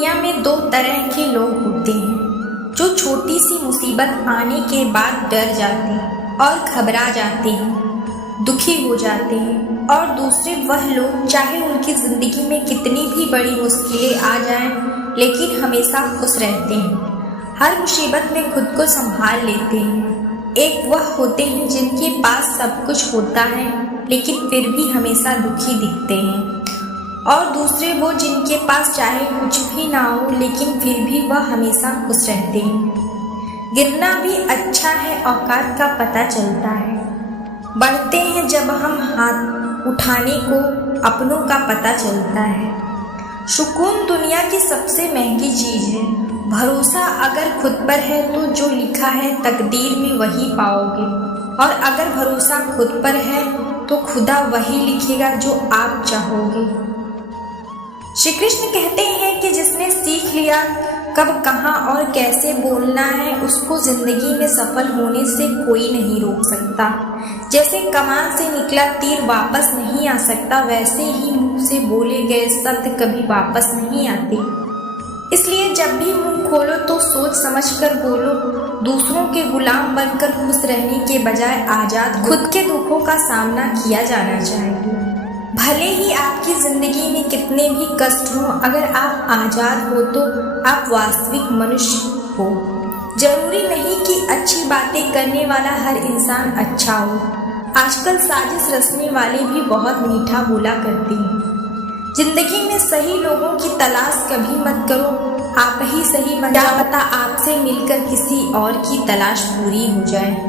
दुनिया में दो तरह के लोग होते हैं, जो छोटी सी मुसीबत आने के बाद डर जाते हैं और घबरा जाते हैं, दुखी हो जाते हैं। और दूसरे वह लोग चाहे उनकी ज़िंदगी में कितनी भी बड़ी मुश्किलें आ जाएं, लेकिन हमेशा खुश रहते हैं, हर मुसीबत में खुद को संभाल लेते हैं। एक वह होते हैं जिनके पास सब कुछ होता है लेकिन फिर भी हमेशा दुखी दिखते हैं, और दूसरे वो जिनके पास चाहे कुछ भी ना हो लेकिन फिर भी वह हमेशा खुश रहते हैं। गिरना भी अच्छा है, औकात का पता चलता है। बढ़ते हैं जब हम हाथ उठाने को अपनों का पता चलता है। सुकून दुनिया की सबसे महंगी चीज़ है। भरोसा अगर खुद पर है तो जो लिखा है तकदीर में वही पाओगे, और अगर भरोसा खुद पर है तो खुदा वही लिखेगा जो आप चाहोगे। श्री कृष्ण कहते हैं कि जिसने सीख लिया कब, कहाँ और कैसे बोलना है, उसको जिंदगी में सफल होने से कोई नहीं रोक सकता। जैसे कमान से निकला तीर वापस नहीं आ सकता, वैसे ही मुंह से बोले गए शब्द कभी वापस नहीं आते। इसलिए जब भी मुंह खोलो तो सोच समझकर बोलो। दूसरों के गुलाम बनकर खुश रहने के बजाय आजाद खुद के दुखों का सामना किया जाना चाहिए। भले ही आपकी ज़िंदगी में कितने भी कष्ट हों, अगर आप आज़ाद हो तो आप वास्तविक मनुष्य हो। जरूरी नहीं कि अच्छी बातें करने वाला हर इंसान अच्छा हो। आजकल साजिश रचने वाले भी बहुत मीठा बोला करते हैं। जिंदगी में सही लोगों की तलाश कभी मत करो, आप ही सही बन जाओ। क्या पता आपसे मिलकर किसी और की तलाश पूरी हो जाए।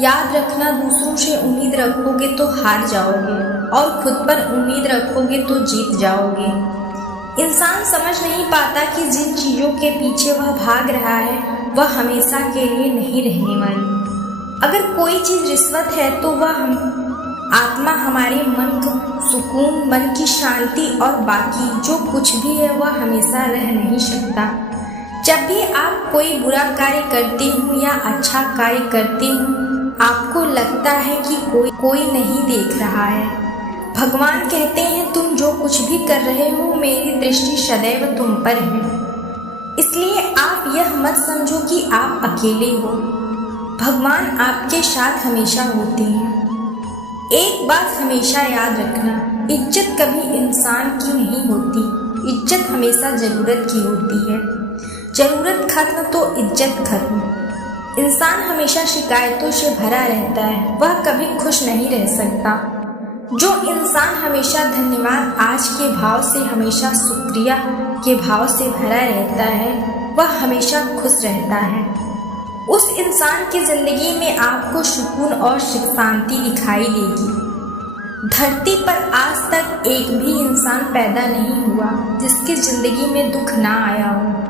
याद रखना, दूसरों से उम्मीद रखोगे तो हार जाओगे, और खुद पर उम्मीद रखोगे तो जीत जाओगे। इंसान समझ नहीं पाता कि जिन चीज़ों के पीछे वह भाग रहा है वह हमेशा के लिए नहीं रहने वाली। अगर कोई चीज़ रिश्वत है तो वह आत्मा, हमारे मन का सुकून, मन की शांति और बाकी जो कुछ भी है वह हमेशा रह नहीं सकता। जब भी आप कोई बुरा कार्य करते हो या अच्छा कार्य करते हो, आपको लगता है कि कोई नहीं देख रहा है। भगवान कहते हैं तुम जो कुछ भी कर रहे हो मेरी दृष्टि सदैव तुम पर है। इसलिए आप यह मत समझो कि आप अकेले हो, भगवान आपके साथ हमेशा होते हैं। एक बात हमेशा याद रखना, इज्जत कभी इंसान की नहीं होती, इज्जत हमेशा ज़रूरत की होती है। ज़रूरत खत्म तो इज्जत खत्म। इंसान हमेशा शिकायतों से भरा रहता है, वह कभी खुश नहीं रह सकता। जो इंसान हमेशा धन्यवाद आज के भाव से, हमेशा शुक्रिया के भाव से भरा रहता है, वह हमेशा खुश रहता है। उस इंसान की जिंदगी में आपको सुकून और शांति दिखाई देगी। धरती पर आज तक एक भी इंसान पैदा नहीं हुआ जिसकी जिंदगी में दुख ना आया हो।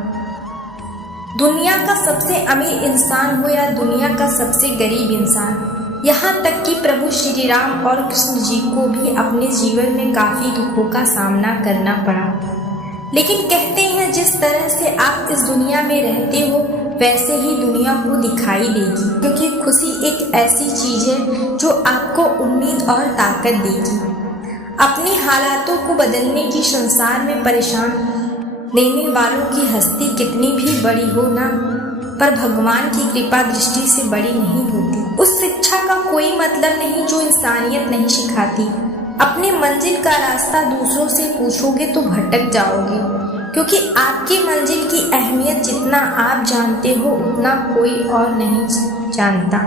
दुनिया का सबसे अमीर इंसान हो या दुनिया का सबसे गरीब इंसान, यहाँ तक कि प्रभु श्री राम और कृष्ण जी को भी अपने जीवन में काफ़ी दुखों का सामना करना पड़ा। लेकिन कहते हैं जिस तरह से आप इस दुनिया में रहते हो वैसे ही दुनिया को दिखाई देगी, क्योंकि खुशी एक ऐसी चीज़ है जो आपको उम्मीद और ताकत देगी। अपने हालातों को बदलने की संसार में परेशान देने वालों की हस्ती कितनी भी बड़ी हो ना, पर भगवान की कृपा दृष्टि से बड़ी नहीं होती। उस शिक्षा का कोई मतलब नहीं जो इंसानियत नहीं सिखाती। अपने मंजिल का रास्ता दूसरों से पूछोगे तो भटक जाओगे, क्योंकि आपकी मंजिल की अहमियत जितना आप जानते हो उतना कोई और नहीं जानता।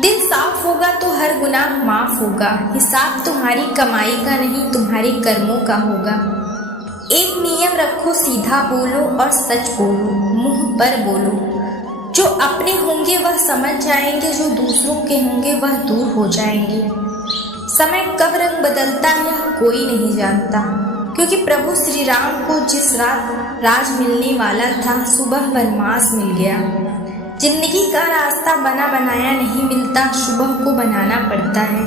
दिल साफ होगा तो हर गुनाह माफ होगा। हिसाब तुम्हारी कमाई का नहीं, तुम्हारे कर्मों का होगा। एक नियम रखो, सीधा बोलो और सच बोलो, मुंह पर बोलो। जो अपने होंगे वह समझ जाएंगे, जो दूसरों के होंगे वह दूर हो जाएंगे। समय कब रंग बदलता है कोई नहीं जानता, क्योंकि प्रभु श्री राम को जिस रात राज मिलने वाला था सुबह वनवास मिल गया। जिंदगी का रास्ता बना बनाया नहीं मिलता, सुबह को बनाना पड़ता है।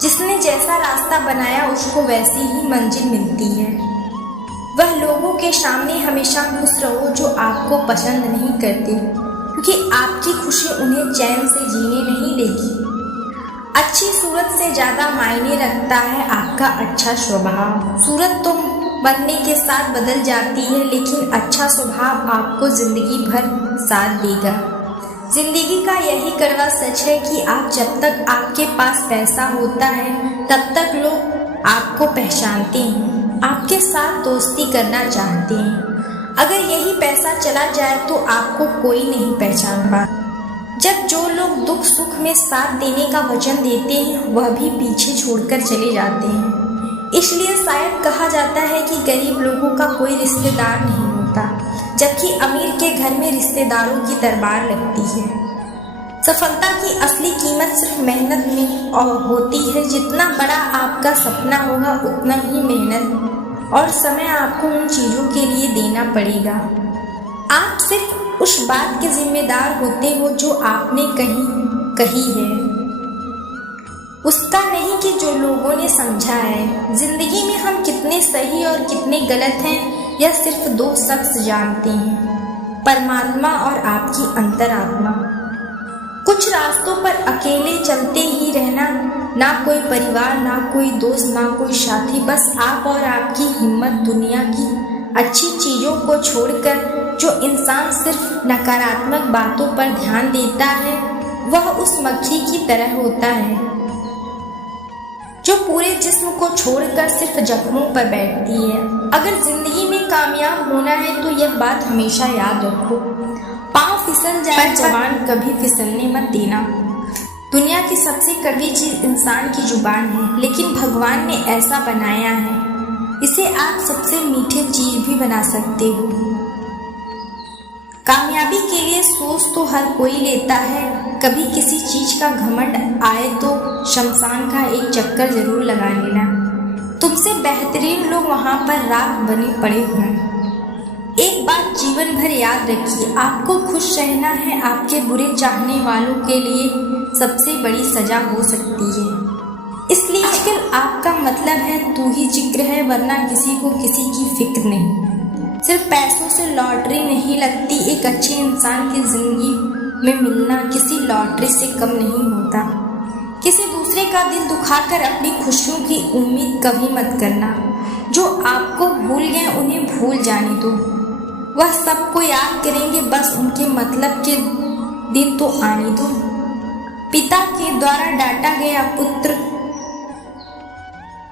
जिसने जैसा रास्ता बनाया उसको वैसी ही मंजिल मिलती है। वह लोगों के सामने हमेशा खुश रहो जो आपको पसंद नहीं करते, क्योंकि आपकी खुशी उन्हें चैन से जीने नहीं देगी। अच्छी सूरत से ज़्यादा मायने रखता है आपका अच्छा स्वभाव। सूरत तो बनने के साथ बदल जाती है, लेकिन अच्छा स्वभाव आपको जिंदगी भर साथ देगा। जिंदगी का यही कड़वा सच है कि आप जब तक आपके पास पैसा होता है तब तक लोग आपको पहचानते हैं, आपके साथ दोस्ती करना चाहते हैं। अगर यही पैसा चला जाए तो आपको कोई नहीं पहचान पाता। जब जो लोग दुख सुख में साथ देने का वचन देते हैं वह भी पीछे छोड़कर चले जाते हैं। इसलिए शायद कहा जाता है कि गरीब लोगों का कोई रिश्तेदार नहीं होता, जबकि अमीर के घर में रिश्तेदारों की दरबार लगती है। सफलता की असली कीमत सिर्फ मेहनत में और होती है। जितना बड़ा आपका सपना होगा उतना ही मेहनत और समय आपको उन चीज़ों के लिए देना पड़ेगा। आप सिर्फ उस बात के जिम्मेदार होते हो जो आपने कही है, उसका नहीं कि जो लोगों ने समझा है। जिंदगी में हम कितने सही और कितने गलत हैं यह सिर्फ दो शख्स जानते हैं, परमात्मा और आपकी अंतरात्मा। कुछ रास्तों पर अकेले चलते ही रहना, ना कोई परिवार, ना कोई दोस्त, ना कोई साथी, बस आप और आपकी हिम्मत। दुनिया की अच्छी चीज़ों को छोड़कर जो इंसान सिर्फ नकारात्मक बातों पर ध्यान देता है वह उस मक्खी की तरह होता है जो पूरे जिस्म को छोड़कर सिर्फ जख्मों पर बैठती है। अगर जिंदगी में कामयाब होना है तो यह बात हमेशा याद रखो, पाँव फिसल जाए पर जबान कभी फिसलने मत देना। दुनिया की सबसे कड़वी चीज इंसान की जुबान है, लेकिन भगवान ने ऐसा बनाया है इसे आप सबसे मीठी चीज भी बना सकते हो। कामयाबी के लिए सोच तो हर कोई लेता है, कभी किसी चीज का घमंड आए तो शमशान का एक चक्कर जरूर लगा लेना। तुमसे बेहतरीन लोग वहां पर राख बने पड़े हुए हैं। एक बात जीवन भर याद रखिए, आपको खुश रहना है। आपके बुरे चाहने वालों के लिए सबसे बड़ी सजा हो सकती है। इसलिए आजकल आपका मतलब है तू ही जिक्र है, वरना किसी को किसी की फिक्र नहीं। सिर्फ पैसों से लॉटरी नहीं लगती, एक अच्छे इंसान की जिंदगी में मिलना किसी लॉटरी से कम नहीं होता। किसी दूसरे का दिल दुखाकर अपनी खुशियों की उम्मीद कभी मत करना। जो आपको भूल गए उन्हें भूल जाने दो, वह सबको याद करेंगे, बस उनके मतलब के दिन तो आने दो। पिता के द्वारा डांटा गया पुत्र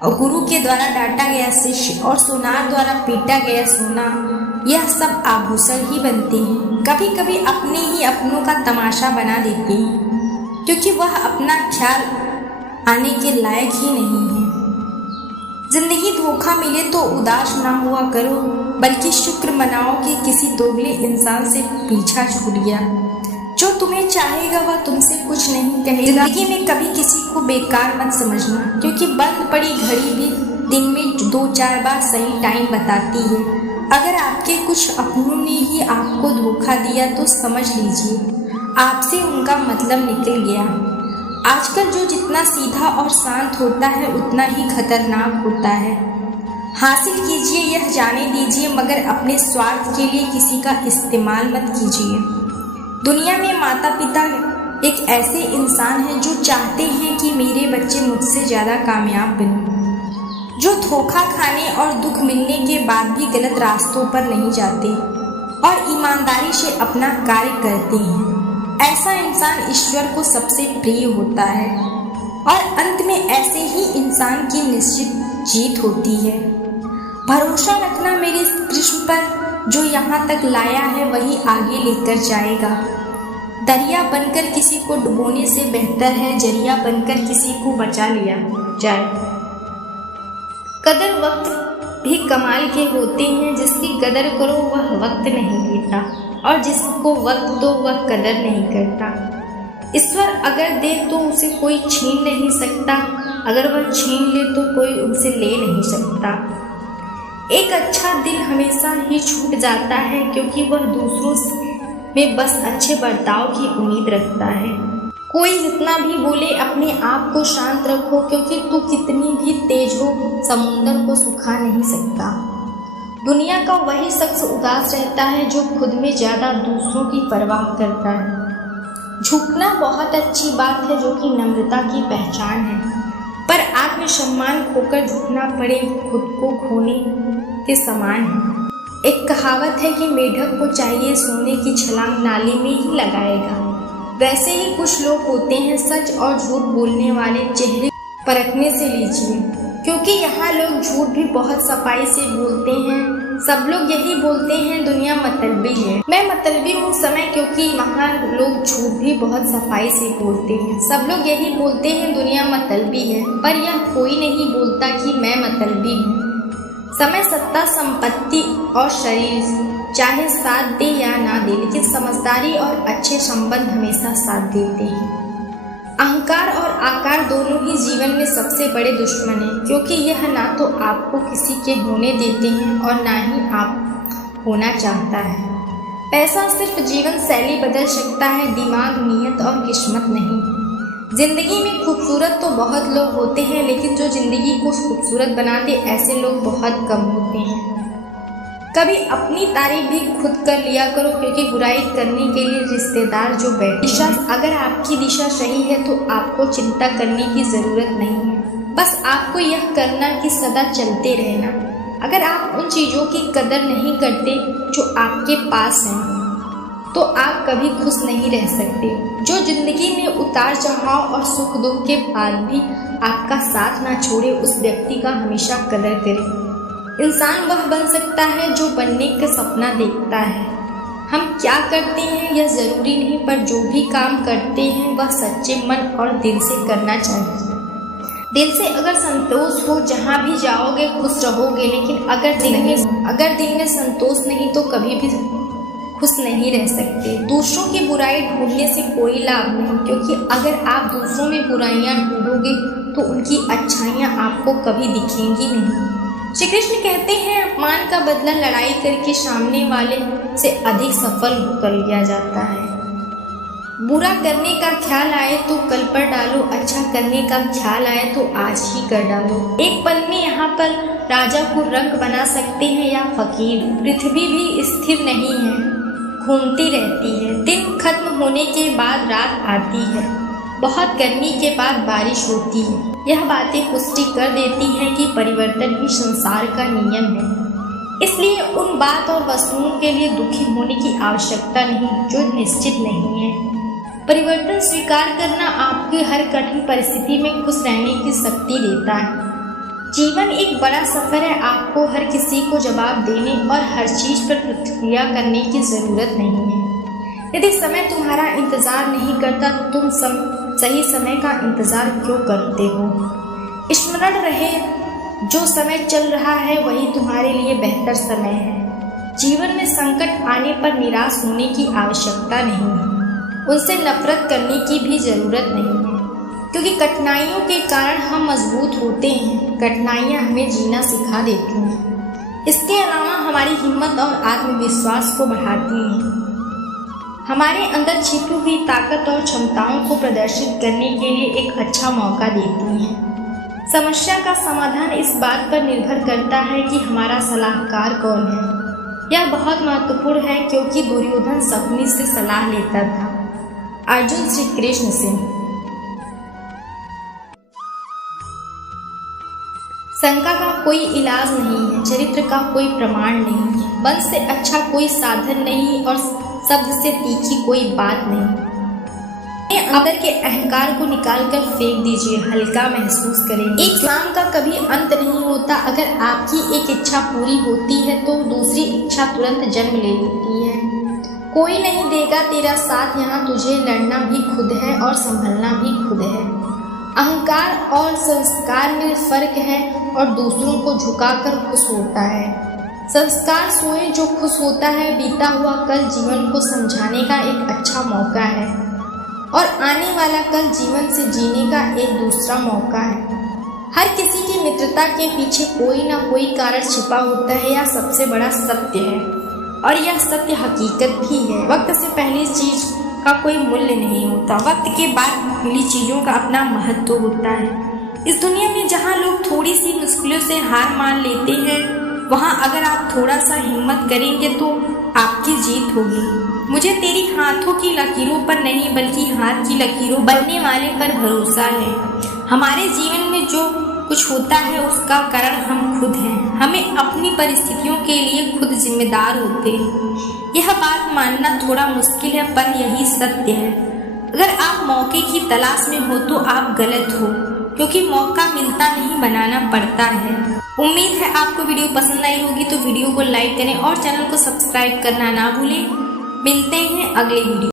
और गुरु के द्वारा डांटा गया शिष्य और सोनार द्वारा पीटा गया सोना, यह सब आभूषण ही बनते हैं। कभी कभी अपने ही अपनों का तमाशा बना देते हैं, क्योंकि वह अपना ख्याल आने के लायक ही नहीं है। जिंदगी धोखा मिले तो उदास ना हुआ करो, बल्कि शुक्र मनाओ कि किसी दोगले इंसान से पीछा छूट गया। जो तुम्हें चाहेगा वह तुमसे कुछ नहीं कहेगा। जिंदगी में कभी किसी को बेकार मत समझना, क्योंकि बंद पड़ी घड़ी भी दिन में 2-4 बार सही टाइम बताती है। अगर आपके कुछ अपनों ने ही आपको धोखा दिया तो समझ लीजिए आपसे उनका मतलब निकल गया। आजकल जो जितना सीधा और शांत होता है उतना ही खतरनाक होता है। हासिल कीजिए यह जाने दीजिए, मगर अपने स्वार्थ के लिए किसी का इस्तेमाल मत कीजिए। दुनिया में माता पिता एक ऐसे इंसान हैं जो चाहते हैं कि मेरे बच्चे मुझसे ज़्यादा कामयाब बने, जो धोखा खाने और दुख मिलने के बाद भी गलत रास्तों पर नहीं जाते और ईमानदारी से अपना कार्य करते हैं। ऐसा इंसान ईश्वर को सबसे प्रिय होता है और अंत में ऐसे ही इंसान की निश्चित जीत होती है। भरोसा रखना मेरे कृष्ण पर, जो यहाँ तक लाया है वही आगे लेकर जाएगा। दरिया बनकर किसी को डुबोने से बेहतर है जरिया बनकर किसी को बचा लिया जाए। कदर वक्त भी कमाल के होते हैं, जिसकी कदर करो वह वक्त नहीं लेता और जिसको वक्त दो वह कदर नहीं करता। ईश्वर अगर दे तो उसे कोई छीन नहीं सकता, अगर वह छीन ले तो कोई उनसे ले नहीं सकता। एक अच्छा दिल हमेशा ही छूट जाता है, क्योंकि वह दूसरों में बस अच्छे बर्ताव की उम्मीद रखता है। कोई जितना भी बोले अपने आप को शांत रखो, क्योंकि तू कितनी भी तेज हो समुंदर को सुखा नहीं सकता। दुनिया का वही शख्स उदास रहता है जो खुद में ज़्यादा दूसरों की परवाह करता है। झुकना बहुत अच्छी बात है, जो कि नम्रता की पहचान है। पर आत्मसम्मान खोकर झुकना पड़े खुद को खोने के समान है। एक कहावत है कि मेढक को चाहिए सोने की छलांग नाली में ही लगाएगा। वैसे ही कुछ लोग होते हैं, सच और झूठ बोलने वाले चेहरे परखने से लीजिए, क्योंकि यहाँ लोग झूठ भी बहुत सफाई से बोलते हैं। सब लोग यही बोलते हैं दुनिया मतलबी है। मैं मतलबी हूँ समय, क्योंकि वहाँ लोग झूठ भी बहुत सफाई से बोलते हैं। सब लोग यही बोलते हैं दुनिया मतलबी है, पर यह कोई नहीं बोलता कि मैं मतलबी हूँ। समय, सत्ता, संपत्ति और शरीर चाहे साथ दे या ना दे, लेकिन समझदारी और अच्छे संबंध हमेशा साथ देते हैं। अहंकार और आकार दोनों ही जीवन में सबसे बड़े दुश्मन हैं, क्योंकि यह ना तो आपको किसी के होने देते हैं और ना ही आप होना चाहता है। पैसा सिर्फ जीवन शैली बदल सकता है, दिमाग, नीयत और किस्मत नहीं। जिंदगी में खूबसूरत तो बहुत लोग होते हैं, लेकिन जो जिंदगी को खूबसूरत बनाते ऐसे लोग बहुत कम होते हैं। कभी अपनी तारीफ भी खुद कर लिया करो, क्योंकि बुराई करने के लिए रिश्तेदार जो बैठे। अगर आपकी दिशा सही है तो आपको चिंता करने की ज़रूरत नहीं है। बस आपको यह करना कि सदा चलते रहना। अगर आप उन चीज़ों की कदर नहीं करते जो आपके पास हैं, तो आप कभी खुश नहीं रह सकते। जो जिंदगी में उतार चढ़ाव और सुख दुख के बाद भी आपका साथ ना छोड़े, उस व्यक्ति का हमेशा कदर करें। इंसान वह बन सकता है जो बनने का सपना देखता है। हम क्या करते हैं यह ज़रूरी नहीं, पर जो भी काम करते हैं वह सच्चे मन और दिल से करना चाहिए। दिल से अगर संतोष हो, जहाँ भी जाओगे खुश रहोगे, लेकिन अगर दिल में संतोष नहीं तो कभी भी खुश नहीं रह सकते। दूसरों की बुराई ढूंढने से कोई लाभ नहीं, क्योंकि अगर आप दूसरों में बुराइयां ढूंढोगे तो उनकी अच्छाइयां आपको कभी दिखेंगी नहीं। श्री कृष्ण कहते हैं, अपमान का बदला लड़ाई करके सामने वाले से अधिक सफल होकर लिया जाता है। बुरा करने का ख्याल आए तो कल पर डालो, अच्छा करने का ख्याल आए तो आज ही कर डालो। एक पल में यहाँ पर राजा को रंग बना सकते हैं या फकीर। पृथ्वी भी स्थिर नहीं है, घूमती रहती है। दिन खत्म होने के बाद रात आती है, बहुत गर्मी के बाद बारिश होती है। यह बातें पुष्टि कर देती हैं कि परिवर्तन ही संसार का नियम है। इसलिए उन बात और वस्तुओं के लिए दुखी होने की आवश्यकता नहीं जो निश्चित नहीं है। परिवर्तन स्वीकार करना आपके हर कठिन परिस्थिति में खुश रहने की शक्ति देता है। जीवन एक बड़ा सफर है, आपको हर किसी को जवाब देने और हर चीज पर प्रतिक्रिया करने की जरूरत नहीं है। यदि समय तुम्हारा इंतजार नहीं करता तो तुम सही समय का इंतजार क्यों करते हो। स्मरण रहे, जो समय चल रहा है वही तुम्हारे लिए बेहतर समय है। जीवन में संकट आने पर निराश होने की आवश्यकता नहीं है, उनसे नफरत करने की भी जरूरत नहीं है, क्योंकि कठिनाइयों के कारण हम मजबूत होते हैं। कठिनाइयाँ हमें जीना सिखा देती हैं। इसके अलावा हमारी हिम्मत और आत्मविश्वास को बढ़ाती हैं, हमारे अंदर छिपी हुई ताकत और क्षमताओं को प्रदर्शित करने के लिए एक अच्छा मौका देती हैं। समस्या का समाधान इस बात पर निर्भर करता है कि हमारा सलाहकार कौन है। यह बहुत महत्वपूर्ण है, क्योंकि दुर्योधन शकुनी से सलाह लेता था, अर्जुन श्री कृष्ण से। शंका का कोई इलाज नहीं है, चरित्र का कोई प्रमाण नहीं है, मन से अच्छा कोई साधन नहीं और शब्द से तीखी कोई बात नहीं। अंदर के अहंकार को निकालकर फेंक दीजिए, हल्का महसूस करेंगे। एक काम का कभी अंत नहीं होता। अगर आपकी एक इच्छा पूरी होती है तो दूसरी इच्छा तुरंत जन्म ले लेती है। कोई नहीं देगा तेरा साथ, यहाँ तुझे लड़ना भी खुद है और संभलना भी खुद है। अहंकार और संस्कार में फर्क है, और दूसरों को झुकाकर खुश होता है। संस्कार सोए जो खुश होता है। बीता हुआ कल जीवन को समझाने का एक अच्छा मौका है, और आने वाला कल जीवन से जीने का एक दूसरा मौका है। हर किसी की मित्रता के पीछे कोई ना कोई कारण छिपा होता है, यह सबसे बड़ा सत्य है, और यह सत्य हकीकत भी है। वक्त से पहले चीज का कोई मूल्य नहीं होता, वक्त के बाद मिली चीजों का अपना महत्व होता है। इस दुनिया में जहाँ लोग थोड़ी सी मुश्किलों से हार मान लेते हैं, वहाँ अगर आप थोड़ा सा हिम्मत करेंगे तो आपकी जीत होगी। मुझे तेरी हाथों की लकीरों पर नहीं बल्कि हाथ की लकीरों बनने वाले पर भरोसा है। हमारे जीवन में जो कुछ होता है उसका कारण हम खुद हैं। हमें अपनी परिस्थितियों के लिए खुद जिम्मेदार होते हैं। यह बात मानना थोड़ा मुश्किल है, पर यही सत्य है। अगर आप मौके की तलाश में हो तो आप गलत हो, क्योंकि मौका मिलता नहीं, बनाना पड़ता है। उम्मीद है आपको वीडियो पसंद आई होगी, तो वीडियो को लाइक करें और चैनल को सब्सक्राइब करना ना भूलें। मिलते हैं अगले वीडियो।